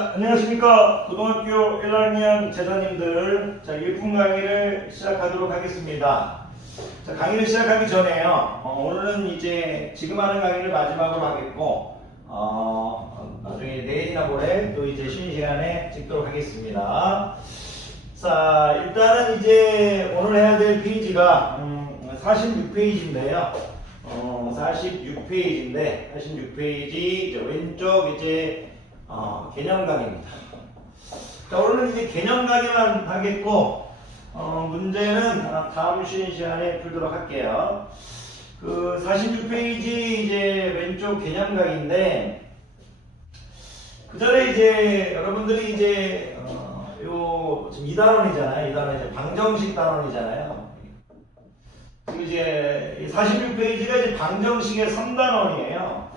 자, 안녕하십니까. 고등학교 1학년 제자님들. 자, 1분 강의를 시작하도록 하겠습니다. 자, 강의를 시작하기 전에요. 오늘은 이제 지금 하는 강의를 마지막으로 하겠고, 나중에 내일이나 모레 또 이제 쉬는 시간에 찍도록 하겠습니다. 자, 일단은 이제 오늘 해야 될 페이지가 46페이지인데요. 46페이지인데, 46페이지 왼쪽 이제 개념 강의입니다. 자, 오늘은 이제 개념 강의만 하겠고, 문제는 다음 쉬는 시간에 풀도록 할게요. 그 46페이지 이제 왼쪽 개념 강의인데, 그 전에 이제 여러분들이 이제 지금 2단원이잖아요. 2단원 이제 방정식 단원이잖아요. 지금 이제 46페이지가 이제 방정식의 3단원이에요.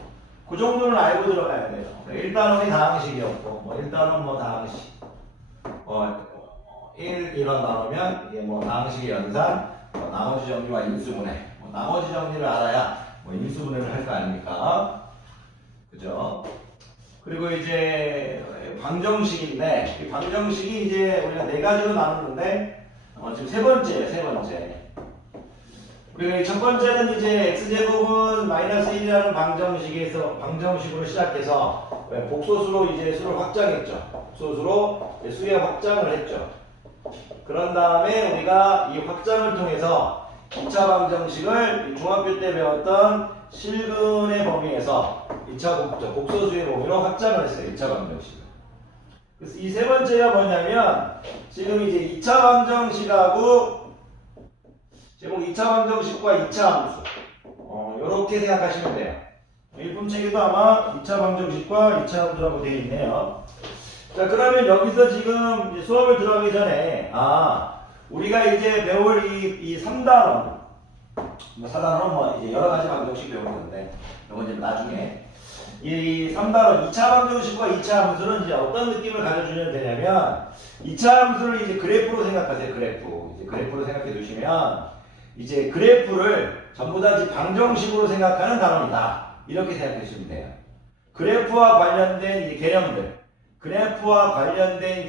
그 정도는 알고 들어가야 돼요. 1단원이 다항식이었고, 뭐 1단원 뭐 다항식, 1이런 단어면 이게 뭐 다항식의 연산, 나머지 정리와 인수분해, 나머지 정리를 알아야 뭐 인수분해를 할 거 아닙니까? 그죠? 그리고 이제 방정식인데, 이 방정식이 이제 우리가 네 가지로 나누는데, 지금 세 번째. 우리가 첫 번째는 이제 x제곱은 마이너스 1이라는 방정식으로 시작해서 복소수로 이제 수를 확장했죠. 복소수로 수의 확장을 했죠. 그런 다음에 우리가 이 확장을 통해서 2차 방정식을 중학교 때 배웠던 실근의 범위에서 2차 복소수의 범위로 확장을 했어요. 2차 방정식을. 그래서 이 세 번째가 뭐냐면 지금 이제 2차 방정식하고 제목 2차 방정식과 2차 함수 이렇게 생각하시면 돼요. 일품 책에도 아마 2차 방정식과 2차 함수라고 되어 있네요. 자, 그러면 여기서 지금 수업을 들어가기 전에 우리가 이제 배울 이 3단원 4단원은 뭐 이제 여러 가지 방정식 배우는 건데 이건 이제 나중에 이 3단원 2차 방정식과 2차 함수는 이제 어떤 느낌을 가져주면 되냐면 2차 함수를 이제 그래프로 생각하세요. 그래프로 생각해 두시면 이제 그래프를 전부 다 방정식으로 생각하는 단원이다. 이렇게 생각해 주시면 돼요. 그래프와 관련된 이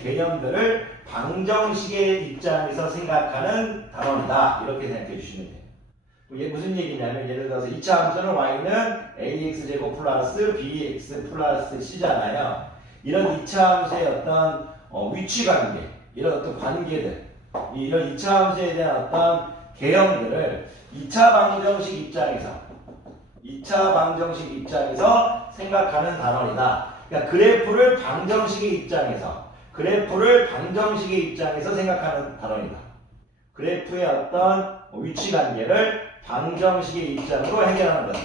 개념들을 방정식의 입장에서 생각하는 단원이다. 이렇게 생각해 주시면 돼요. 이게 무슨 얘기냐면 예를 들어서 2차 함수는 y는 ax제곱 플러스 bx 플러스 c잖아요. 이런 2차 함수의 어떤 위치관계, 이런 어떤 관계들, 이런 2차 함수에 대한 어떤 개념들을 2차 방정식 입장에서 생각하는 단원이다. 그러니까 그래프를 방정식의 입장에서 생각하는 단원이다. 그래프의 어떤 위치관계를 방정식의 입장으로 해결하는 거다.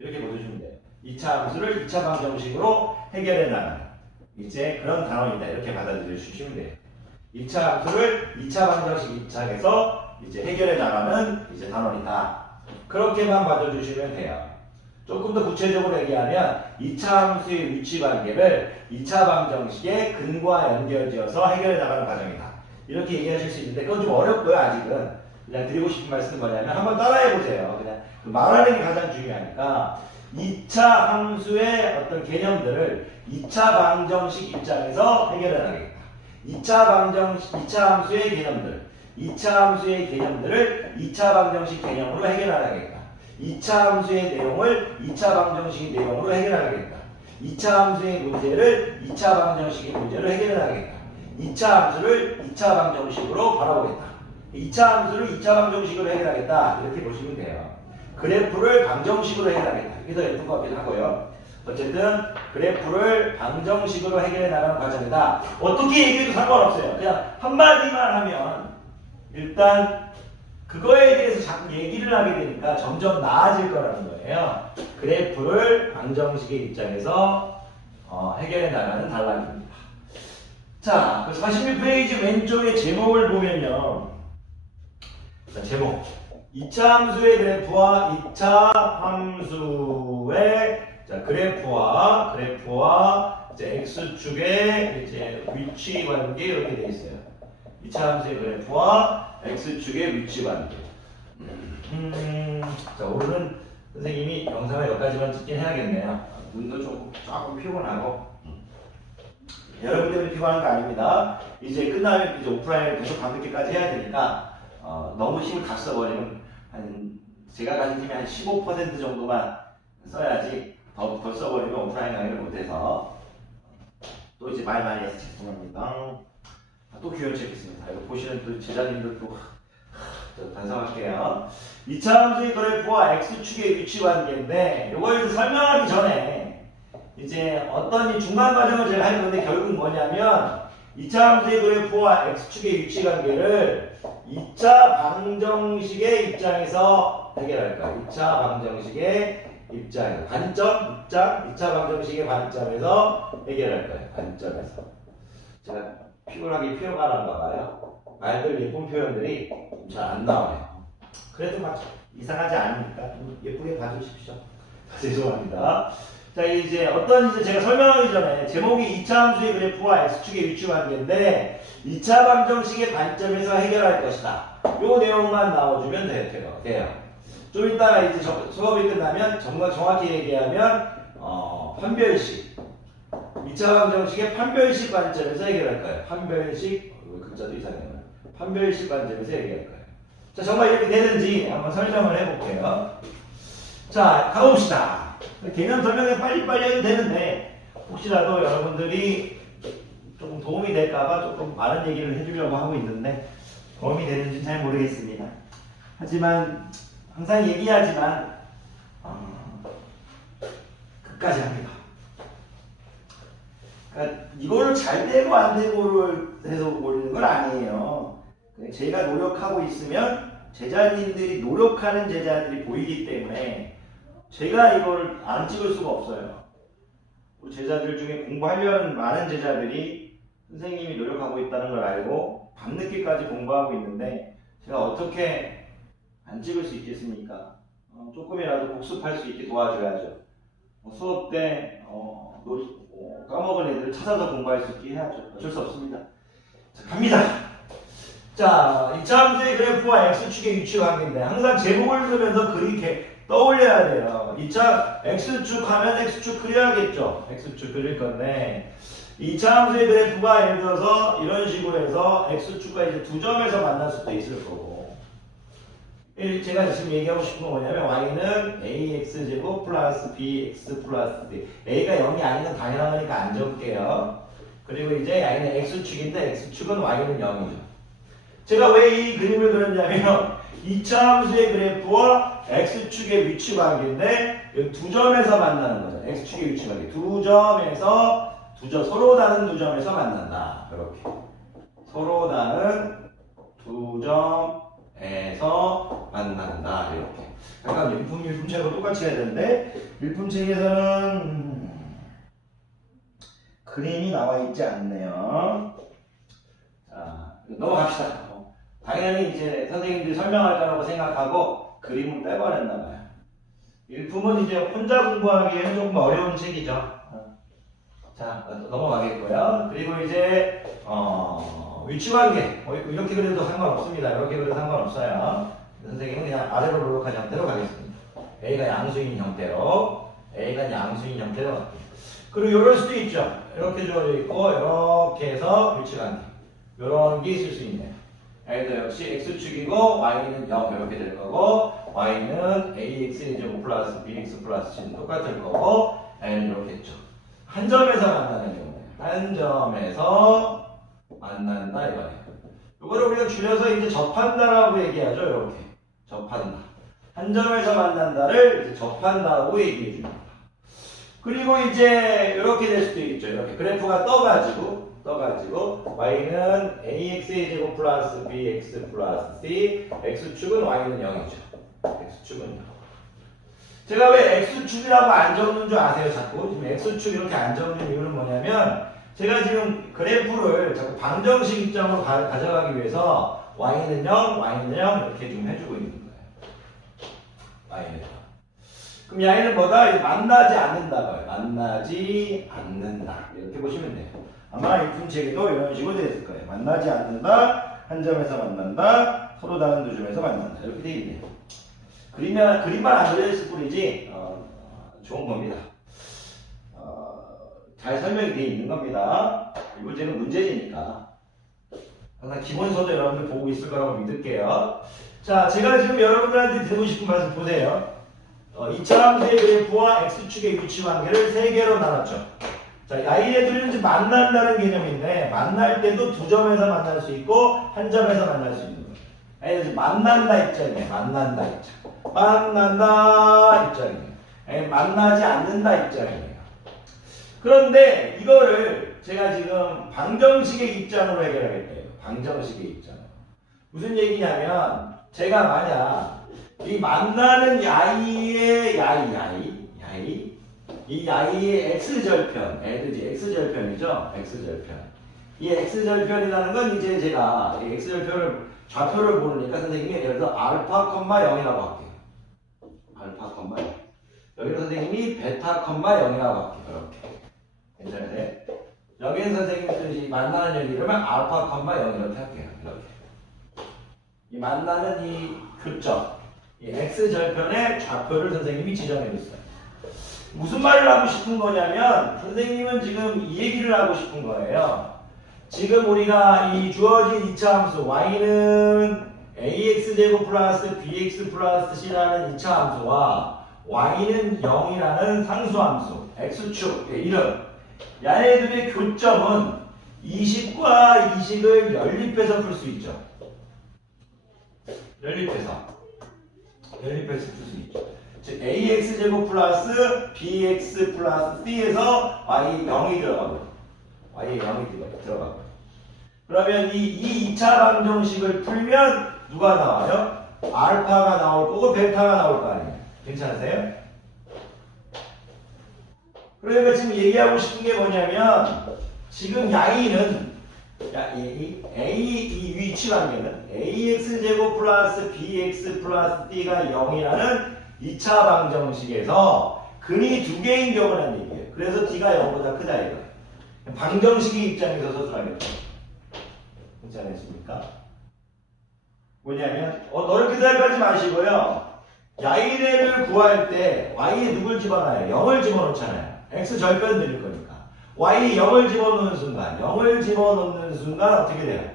이렇게 보여주시면 돼요. 2차 함수를 2차 방정식으로 해결해 나가는 이제 그런 단원이다. 이렇게 받아들여주시면 돼요. 2차 함수를 2차 방정식 입장에서 이제 해결해 나가는 이제 단원이다. 그렇게만 봐주시면 돼요. 조금 더 구체적으로 얘기하면 2차 함수의 위치 관계를 2차 방정식의 근과 연결지어서 해결해 나가는 과정이다. 이렇게 얘기하실 수 있는데 그건 좀 어렵고요. 아직은 그냥 드리고 싶은 말씀은 뭐냐면 한번 따라해 보세요. 그냥 말하는 게 가장 중요하니까 2차 함수의 어떤 개념들을 2차 방정식 입장에서 해결해 나가겠다. 2차 함수의 개념들을 2차 방정식 개념으로 해결하겠다. 2차 함수의 내용을 2차 방정식의 내용으로 해결하겠다. 2차 함수의 문제를 2차 방정식의 문제로 해결하겠다. 2차 함수를 2차 방정식으로 바라보겠다. 2차 함수를 2차 방정식으로 해결하겠다. 이렇게 보시면 돼요. 그래프를 방정식으로 해결하겠다. 이게 더 예쁜 것 같기도 하고요. 어쨌든 그래프를 방정식으로 해결해 나가는 과정이다. 어떻게 얘기해도 상관없어요. 그냥 한마디만 하면 일단 그거에 대해서 자꾸 얘기를 하게 되니까 점점 나아질 거라는 거예요. 그래프를 방정식의 입장에서 해결해 나가는 단락입니다. 자, 그 41페이지 왼쪽에 제목을 보면요. 자, 제목 2차 함수의 그래프와 2차 함수의 그래프와 이제 x축의 이제 위치 관계 이렇게 되어 있어요. 2차 함수의 그래프와 x축의 위치 관계. 자, 오늘은 선생님이 영상을 여기까지만 찍긴 해야겠네요. 눈도 조금 피곤하고. 여러분 때문에 피곤한 거 아닙니다. 이제 끝나면 이제 오프라인을 계속 밤늦게까지 해야 되니까 너무 힘을 다 써버리면 제가 가진 힘이 한 15% 정도만 써야지 더 써버리면 오프라인 강의를 못해서 또 이제 말 많이 해서 죄송합니다. 또 기회를 찍겠습니다. 이거 보시는 또 제자님들 또 반성할게요. 2차 함수의 그래프와 x축의 위치 관계인데 이걸 설명하기 전에 이제 어떤 이 중간 과정을 제가 할 건데 결국 뭐냐면 2차 함수의 그래프와 x축의 위치 관계를 2차 방정식의 입장에서 해결할 거예요. 2차 방정식의 입장에서 관점, 입장, 2차 방정식의 관점에서 해결할 거예요. 관점에서. 제가 피곤하게 표현하는가 봐요. 말들 예쁜 표현들이 잘 안 나와요. 그래도 막 이상하지 않으니까 좀 예쁘게 봐주십시오. 죄송합니다. 자, 이제 어떤 이제 제가 설명하기 전에 제목이 2차 함수의 그래프와 x축의 위치 관계인데 2차 방정식의 관점에서 해결할 것이다. 요 내용만 나와주면 돼요. 좀 이따가 이제 수업이 끝나면 정확히 얘기하면 판별식 2차 방정식의 판별식 관점에서 해결할 거예요. 판별식 글자도 이상해요. 판별식 관점에서 얘기할 거예요. 자, 정말 이렇게 되는지 한번 설명을 해볼게요. 자, 가봅시다. 개념 설명에 빨리빨리 해도 되는데 혹시라도 여러분들이 조금 도움이 될까봐 조금 많은 얘기를 해주려고 하고 있는데 도움이 되는지 잘 모르겠습니다. 하지만 항상 얘기하지만 끝까지 합니다. 그러니까 이거를 잘 되고 안 되고를 해서 모르는 건 아니에요. 제가 노력하고 있으면 제자님들이 노력하는 제자들이 보이기 때문에 제가 이걸 안 찍을 수가 없어요. 우리 제자들 중에 공부하려는 많은 제자들이 선생님이 노력하고 있다는 걸 알고 밤늦게까지 공부하고 있는데 제가 어떻게 안 찍을 수 있겠습니까? 조금이라도 복습할 수 있게 도와줘야죠. 수업 때 까먹은 애들을 찾아서 공부할 수 있게 해야죠. 어쩔 수 없습니다. 자, 갑니다. 자, 2차 함수의 그래프와 x축의 위치 관계인데 항상 제목을 쓰면서 그렇게 떠올려야 돼요. 2차 x축 하면 x축 그려야겠죠. x축 그릴 건데 2차 함수의 그래프가 예를 들어서 이런 식으로 해서 x축과 이제 두 점에서 만날 수도 있을 거고 제가 지금 얘기하고 싶은 건 뭐냐면 y는 ax제곱 플러스 bx 플러스 d a가 0이 아닌 건 당연한 거니까 안 적을게요. 그리고 이제 y는 x축인데 x축은 y는 0이죠. 제가 왜 이 그림을 그렸냐면 2차 함수의 그래프와 x축의 위치 관계인데 두 점에서 만나는 거죠. x축의 위치 관계. 서로 다른 두 점에서 만난다. 이렇게. 서로 다른 두 점에서 만난다. 이렇게. 약간 일품책하고 똑같이 해야 되는데 일품책에서는 그림이 나와 있지 않네요. 자, 넘어갑시다. 당연히 이제 선생님들이 설명할 거라고 생각하고 그림을 빼버렸나 봐요. 일품은 이제 혼자 공부하기에는 조금 어려운 책이죠. 자, 넘어가겠고요. 그리고 이제 위치관계 이렇게 그려도 상관없습니다. 이렇게 그려도 상관없어요. 선생님은 그냥 아래로 노력한 형태로 가겠습니다. A가 양수인 형태로 그리고 이럴 수도 있죠. 이렇게 주어져 있고 이렇게 해서 위치관계 이런 게 있을 수 있네요. A도 역시 x축이고 y는 0 이렇게 될 거고 y는 ax제곱 플러스 bx 플러스 c는 똑같을 거고 n은 이렇게 했죠. 한 점에서 만나는 경우에 한 점에서 만난다 이거예요. 이거를 우리가 줄여서 이제 접한다라고 얘기하죠. 이렇게 접한다. 한 점에서 만난다를 이제 접한다고 얘기해 줍니다. 그리고 이제 이렇게 될 수도 있죠. 이렇게 그래프가 떠가지고 y는 ax제곱 플러스 bx 플러스 c x축은 y는 0이죠. x축은 0. 제가 왜 x축이라고 안 적는 줄 아세요? 자꾸 지금 x축 이렇게 안 적는 이유는 뭐냐면 제가 지금 그래프를 자꾸 방정식 입장으로 가져가기 위해서 y는 0 이렇게 좀 해주고 있는 거예요. y는 0. 그럼 y는 뭐다? 만나지 않는다고요. 만나지 않는다. 이렇게 보시면 돼요. 아마 일품책에도 이런 식으로 되어 있을 거예요. 만나지 않는다, 한 점에서 만난다, 서로 다른 두 점에서 만난다. 이렇게 되어 있네요. 그림만 안 그려있을 뿐이지 좋은 겁니다. 잘 설명이 되어 있는 겁니다. 이 문제는 문제지니까. 항상 기본서도 여러분들 보고 있을 거라고 믿을게요. 자, 제가 지금 여러분들한테 드리고 싶은 말씀 보세요. 2차 함수의 그래프와 x축의 위치 관계를 3개로 나눴죠. 자, 야이애들은 이제 만난다는 개념인데, 만날 때도 두 점에서 만날 수 있고, 한 점에서 만날 수 있는 거예요. 아니, 만난다 입장이에요. 만난다 입장. 만난다 입장이에요. 만나지 않는다 입장이에요. 그런데 이거를 제가 지금 방정식의 입장으로 해결하겠대요. 방정식의 입장으로. 무슨 얘기냐면, 제가 만약 이 만나는 야이의 이 야이의 x절편, 애들이 x절편이죠? x절편. 이 x절편이라는 건 이제 제가 이 x절편을 좌표를 모르니까 선생님이 예를 들어 알파, 0이라고 할게요. 알파, 0. 여기서 선생님이 베타, 0이라고 할게요. 이렇게. 괜찮으세요? 여기는 선생님이 만나는 얘기를 알파, 0 이렇게 할게요. 이렇게. 이 만나는 이 교점, 이 x절편의 좌표를 선생님이 지정해 줬어요. 무슨 말을 하고 싶은 거냐면 선생님은 지금 이 얘기를 하고 싶은 거예요. 지금 우리가 이 주어진 2차 함수 y는 ax제곱 플러스 bx 플러스 c라는 2차 함수와 y는 0이라는 상수함수 x축의 이름, 얘네들의 교점은 20과 20을 연립해서 풀 수 있죠. 연립해서 풀 수 있죠. 즉 ax제곱 플러스 bx 플러스 c에서 y 0이 들어가고 y 0이 들어가고 그러면 이 2차 방정식을 풀면 누가 나와요? 알파가 나올 거고 베타가 나올 거 아니에요. 괜찮으세요? 그러니까 지금 얘기하고 싶은 게 뭐냐면 지금 야이는 이 위치 관계는 ax제곱 플러스 bx 플러스 d가 0이라는 2차 방정식에서 근이 두 개인 경우라는 얘기예요. 그래서 d가 0보다 크다 이거예요. 방정식의 입장에서 서술하겠죠. 괜찮으십니까? 뭐냐면 넓게 생각하지 마시고요. 야이를 구할 때 y에 누굴 집어넣어요? 0을 집어넣잖아요. x 절편 드릴 거니까. y에 0을 집어넣는 순간 어떻게 돼요?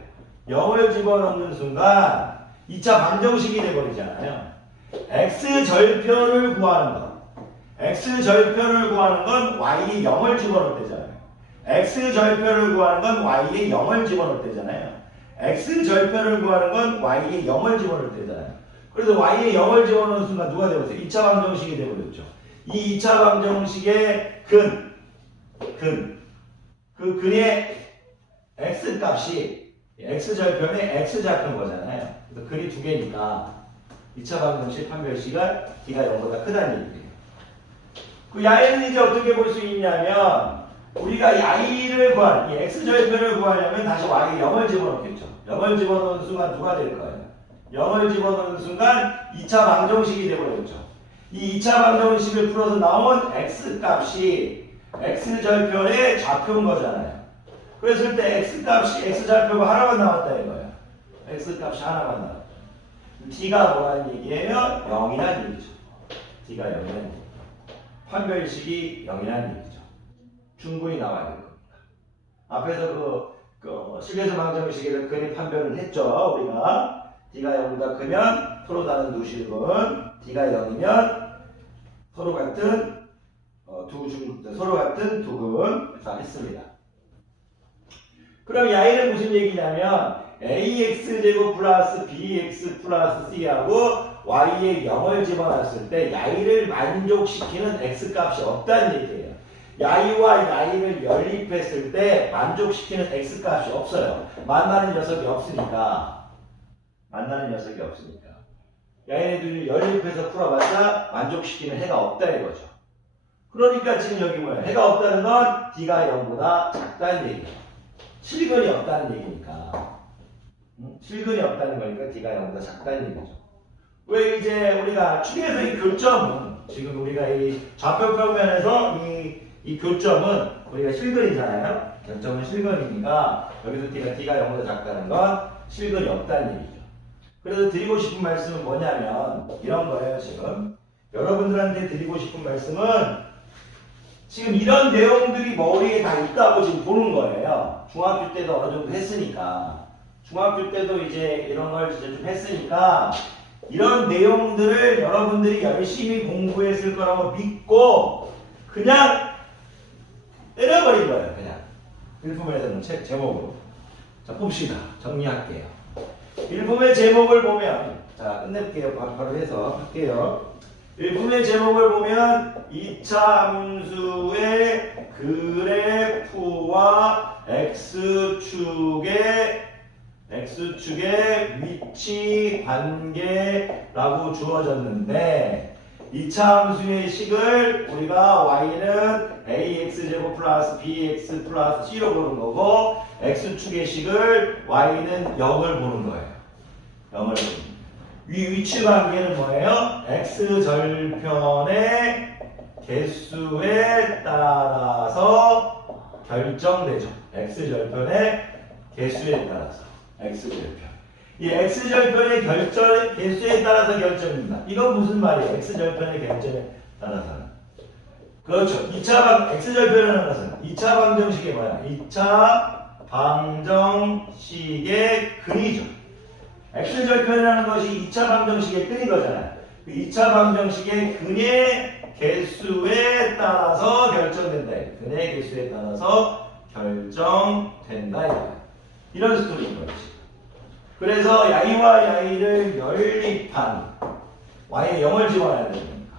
0을 집어넣는 순간 2차 방정식이 돼버리잖아요. x절편을 구하는 건 y에 0을 집어넣을 때잖아요. x절편을 구하는 건 y에 0을 집어넣을 때잖아요. x절편을 구하는 건 y에 0을 집어넣을 때잖아요. 그래서 y에 0을 집어넣는 순간 누가 되버렸어요? 2차 방정식이 되버렸죠. 이 2차 방정식의 그 근의 x값이 x절편의 x좌표인 거잖아요. 그래서 근이 두 개니까 2차 방정식 판별식은 d가 0보다 크다는 얘기예요. 그 야이는 이제 어떻게 볼 수 있냐면 우리가 야이를 구할, 이 x절편을 구하려면 다시 y에 0을 집어넣겠죠. 0을 집어넣는 순간 누가 될 거예요? 0을 집어넣는 순간 2차 방정식이 되버렸죠. 이 2차 방정식을 풀어서 나온 x값이 x절편의 좌표인 거잖아요. 그랬을 때 x값이 x좌표가 하나만 나왔다 이거예요. x값이 하나만 나왔다. d가 뭐라는 얘기예요? 0이라는 얘기죠. d가 0이라는 얘기죠. 판별식이 0이라는 얘기죠. 충분히 나와야 될 겁니다. 앞에서 실내수 방정식에서 근의 판별을 했죠. 우리가 d가 0보다 크면 서로 다른 두 실근, d가 0이면 서로 같은 두 근 다 했습니다. 그럼 야이는 무슨 얘기냐면 ax제곱 플러스 bx 플러스 c하고 y에 0을 집어넣었을 때 야이를 만족시키는 x값이 없다는 얘기예요. 야이와 야이를 연립했을 때 만족시키는 x값이 없어요. 만나는 녀석이 없으니까. 야이네들이 연립해서 풀어봤자 만족시키는 해가 없다 이거죠. 그러니까 지금 여기 뭐야? 해가 없다는 건 d가 0보다 작다는 얘기예요. 실근이 없다는 얘기니까. 실근이 없다는 거니까 d가 0보다 작다는 얘기죠. 왜 이제 우리가 축에서 이 교점은 지금 우리가 이 좌표 평면에서 이 교점은 우리가 실근이잖아요. 교점은 실근이니까 여기서 d가 0보다 작다는 건 실근이 없다는 얘기죠. 그래서 드리고 싶은 말씀은 뭐냐면 이런 거예요. 지금 여러분들한테 드리고 싶은 말씀은 지금 이런 내용들이 머리에 다 있다고 지금 보는 거예요. 중학교 때도 어느 정도 했으니까. 중학교 때도 이제 이런 걸 이제 좀 했으니까 이런 내용들을 여러분들이 열심히 공부했을 거라고 믿고 그냥 때려버린 거예요. 그냥. 일품에서는 책 제목으로. 자, 봅시다. 정리할게요. 일품의 제목을 보면, 자, 끝낼게요. 바로 해서 할게요. 일품의 제목을 보면 2차 함수의 그래프와 x축의 위치 관계라고 주어졌는데 2차 함수의 식을 우리가 y는 ax제곱 플러스 bx 플러스 c로 보는 거고 x축의 식을 y는 0을 보는 거예요. 0을 보는 거예요. 이 위치 관계는 뭐예요? x절편의 개수에 따라서 결정되죠. x절편의 개수에 따라서. x절편. 이 x절편의 개수에 따라서 결정입니다. 이건 무슨 말이에요? x절편의 결정에 따라서는. 그렇죠. x절편에 따라서는 2차 방정식이 뭐야? 2차 방정식의 근이죠. x절편이라는 것이 2차 방정식의 근인 거잖아요. 그 2차 방정식의 근의 개수에 따라서 결정된다. 근의 개수에 따라서 결정된다. 이런 스토리인 거지. 그래서 y와 y를 연립한 y에 0을 집어넣어야 됩니다.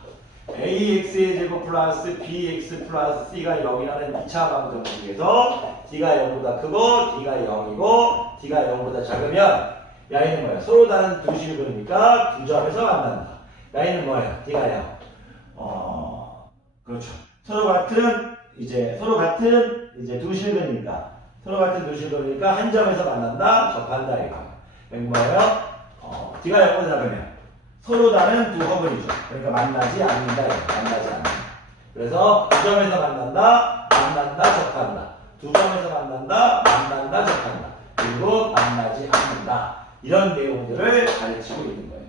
ax의 제곱 플러스 bx 플러스 c가 0이라는 2차 방정식에서 d가 0보다 크고 d가 0이고 d가 0보다 작으면 y는 뭐야? 서로 다른 두 실근이니까 두 점에서 만난다. y는 뭐야? d가 0. 그렇죠. 서로 같은 두 실근이니까 한 점에서 만난다, 접한다 이거. 이건 뭐예요? d가 0보다 작으면 서로 다른 두 허근이죠. 그러니까 만나지 않는다. 만나지 않는다. 그래서 두 점에서 만난다, 접한다. 두 점에서 만난다, 접한다. 그리고 만나지 않는다. 이런 내용들을 가르치고 있는 거예요.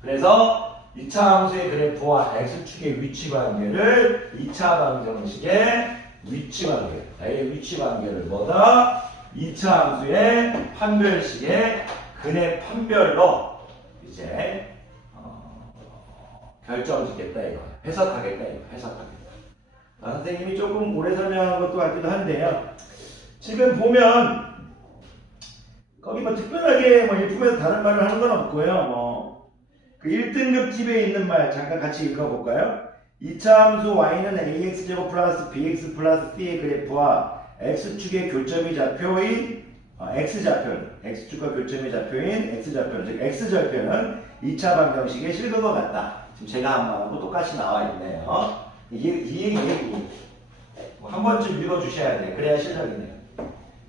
그래서 2차 함수의 그래프와 x축의 위치 관계를 2차 방정식의 위치 관계, A의 위치 관계를 뭐다? 2차 함수의 판별식의 근의 판별로 이제 결정짓겠다 이거. 해석하겠다 이거. 선생님이 조금 오래 설명한 것도 같기도 한데요. 지금 보면 거기 뭐 특별하게 일품에서 다른 말을 하는 건 없고요. 그 1등급 집에 있는 말 잠깐 같이 읽어볼까요? 2차 함수 y는 ax제곱 플러스 bx 플러스 c의 그래프와 x축의 교점이 좌표인 x축과 교점이 좌표인 x좌표, 즉 x절편은 2차 방정식의 실근과 같다. 지금 제가 한 말하고 똑같이 나와 있네요. 이 얘기 한 번쯤 읽어주셔야 돼요. 그래야 실력이네요.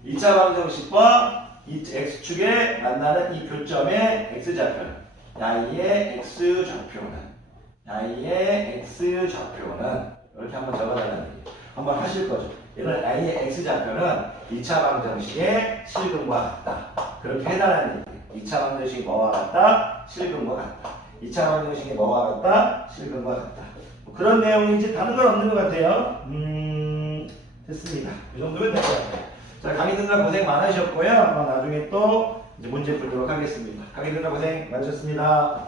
2차 방정식과 이 x축에 만나는 이 교점의 x좌표는 y의 x좌표는 이렇게 한번 적어달라는 얘기예요. 한번 하실 거죠. 이런 y의 x좌표는 2차 방정식의 실근과 같다. 그렇게 해달라는 얘기예요. 2차 방정식이 뭐와 같다? 실근과 같다. 2차 방정식이 뭐와 같다? 실근과 같다. 뭐 그런 내용인지 다른 건 없는 것 같아요. 됐습니다. 이 정도면 될 것 같아요. 자, 강의 듣느라 고생 많으셨고요. 나중에 또 이제 문제 풀도록 하겠습니다. 강의 듣느라 고생 많으셨습니다.